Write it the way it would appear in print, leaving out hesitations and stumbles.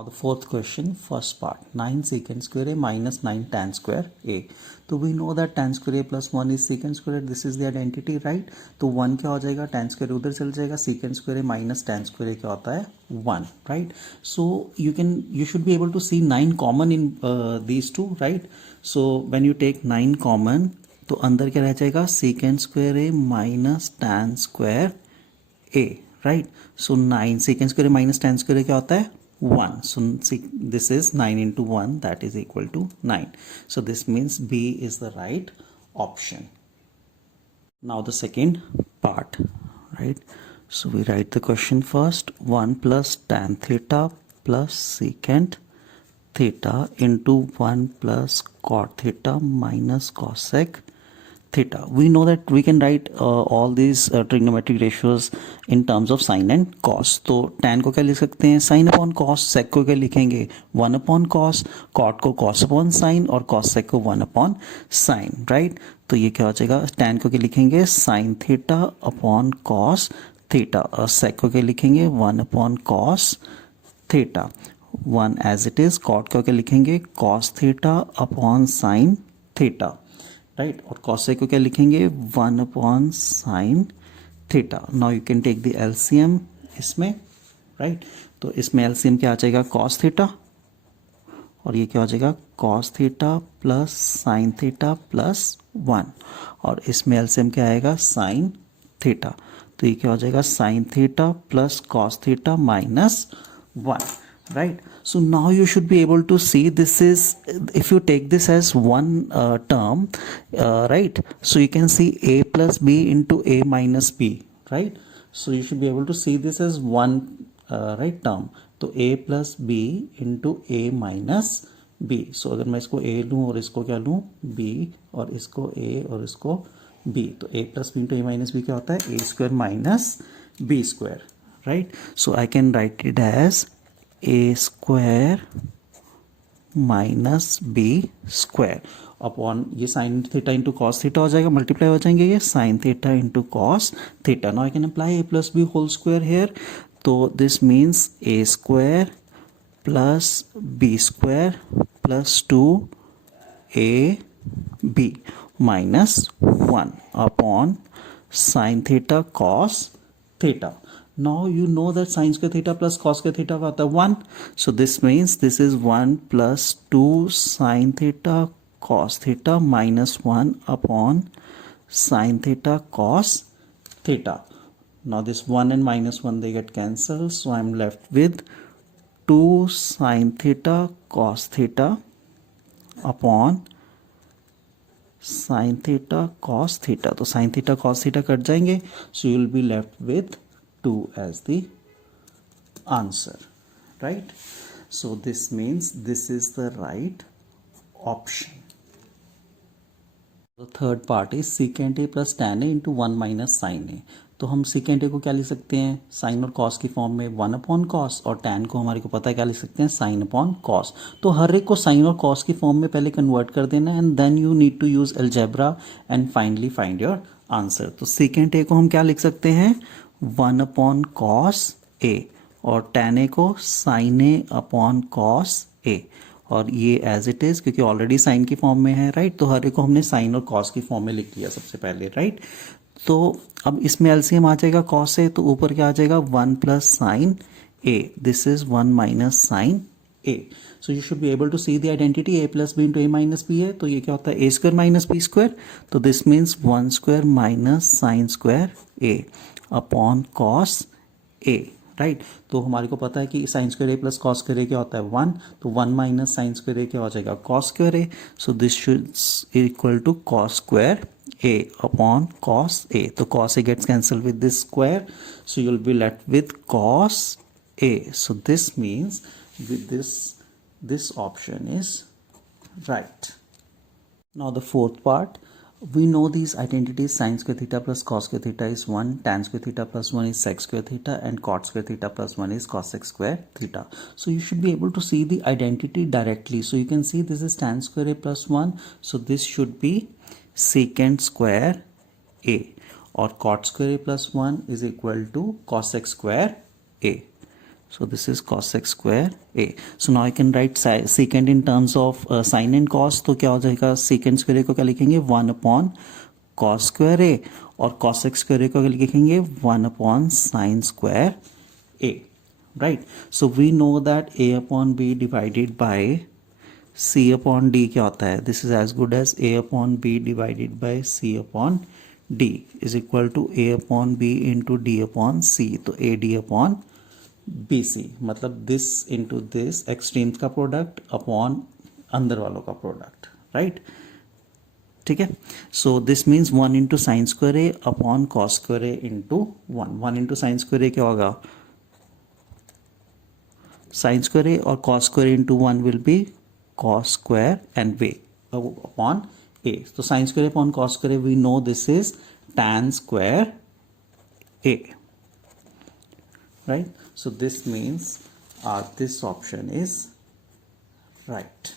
Now the fourth question, first part, 9 secant square a minus 9 tan square a. तो we know that tan square a plus 1 is secant square, this is the identity, right? तो 1 क्या हो जाएगा, tan square उधर चल जाएगा, secant square a minus tan square a क्या होता है 1, right? So you should be able to see 9 common in these two, right? So when you take 9 common, तो अंदर क्या रह जाएगा, secant square a minus tan square a, right? So 9 secant square a minus tan square a क्या होता है 1. So this is 9 into 1, that is equal to 9. So this means B is the right option. Now the second part, right? So we write the question first. 1 plus tan theta plus secant theta into 1 plus cot theta minus cosec theta. We know that we can write all these trigonometric ratios in terms of sin and cos. तो tan को क्या लिख सकते हैं, sin upon cos. sec को क्या लिखेंगे, 1 upon cos. cot को cos upon sin और cos sec को 1 upon sin, right? तो ये क्या हो जाएगा, tan को क्या लिखेंगे, sin theta upon cos theta और sec को क्या लिखेंगे, 1 upon cos theta. 1 as it is. cot को क्या लिखेंगे, cos theta upon sin theta, right? और cosec को क्या लिखेंगे, 1 upon sin theta. Now you can take the LCM इसमें, राइट? तो इसमें एलसीएम क्या आ जाएगा, cos theta और ये क्या हो जाएगा, cos theta plus sin theta plus 1 और इसमें एलसीएम क्या आएगा, sin theta. तो ये क्या हो जाएगा, sin theta plus cos theta minus 1, right? So now you should be able to see this is, if you take this as one term, right? So you can see a plus b into a minus b, right? So you should be able to see this as one right term. तो a plus b into a minus b. So अगर मैं इसको a लूँ और इसको क्या लूँ b और इसको a और इसको b, तो a plus b into a minus b क्या होता है, a square minus b square, right? So I can write it as a square minus B square upon ये sine theta into cos theta हो जाएगा, multiply हो जाएंगे ये sine theta into cos theta. Now I can apply A plus B whole square here. तो this means A square plus B square plus 2 ab minus 1 upon sin theta cos theta. Now you know that sin square theta plus cos square theta होता है 1. So this means this is 1 plus 2 sin theta cos theta minus 1 upon sin theta cos theta. Now this 1 and minus 1 they get cancelled. So I'm left with 2 sin theta cos theta upon sin theta cos theta. तो sin theta cos theta cut जाएंगे. So you will be left with 2 as the answer, right? So this means this is the right option. The third part is secant a plus tan a into 1 minus sin a. तो हम secant a को क्या लिख सकते हैं, sin और cos की form में 1 upon cos, और tan को हमारे को पता है क्या लिख सकते हैं, sin upon cos. तो हर एक को sin और cos की फॉर्म में पहले कन्वर्ट कर देना and then you need to use algebra and finally find your answer. तो secant a को हम क्या लिख सकते हैं, 1 upon cos a और tan a को sin a upon cos a और ये एज इट इज क्योंकि ऑलरेडी साइन की फॉर्म में है, राइट? तो हर एक को हमने साइन और कॉस की फॉर्म में लिख लिया सबसे पहले, राइट? तो अब इसमें एलसीएम आ जाएगा कॉस से, तो ऊपर क्या आ जाएगा, 1 plus sine a. This is 1 minus sine a. So you should be able to see the identity a plus B into a minus B है. तो ये क्या होता है, a square minus B square. तो this means 1 square minus sine square a upon cos a, right? तो हमारे को पता है कि sine square a plus cos square a क्या होता है 1. तो 1 माइनस साइन स्क्वायर a क्या हो जाएगा, cos square a. So this should equal to cos square a upon cos a. तो cos a gets cancel with this square, so you will be left with cos a. So this means with this option is right. Now the fourth part, we know these identities, sin square theta plus cos square theta is 1, tan square theta plus 1 is sec square theta, and cot square theta plus 1 is cosec square theta. So you should be able to see the identity directly. So you can see this is tan square a plus 1, so this should be secant square a, or cot square a plus 1 is equal to cosec square a, So this is cosec square a. So now I can write secant in terms of sin and cos. तो क्या हो जाएगा, secant square a को क्या लिखेंगे 1 upon cos square a, और cosec square a को क्या लिखेंगे 1 upon sin square a. Right. So we know that a upon b divided by c upon d क्या होता है, this is as good as a upon b divided by c upon d is equal to a upon b into d upon c. तो a d upon BC, मतलब this into this extremes का product upon अंदर वालों का product, right. ठीक है. So this means 1 into sine square A upon cos square A into 1 into sine square A क्या होगा, साइन स्क्वायर ए, और cos square into 1 will be cos square and way upon A. तो sine square upon cos square we know this is tan square A, right. So this means this option is right.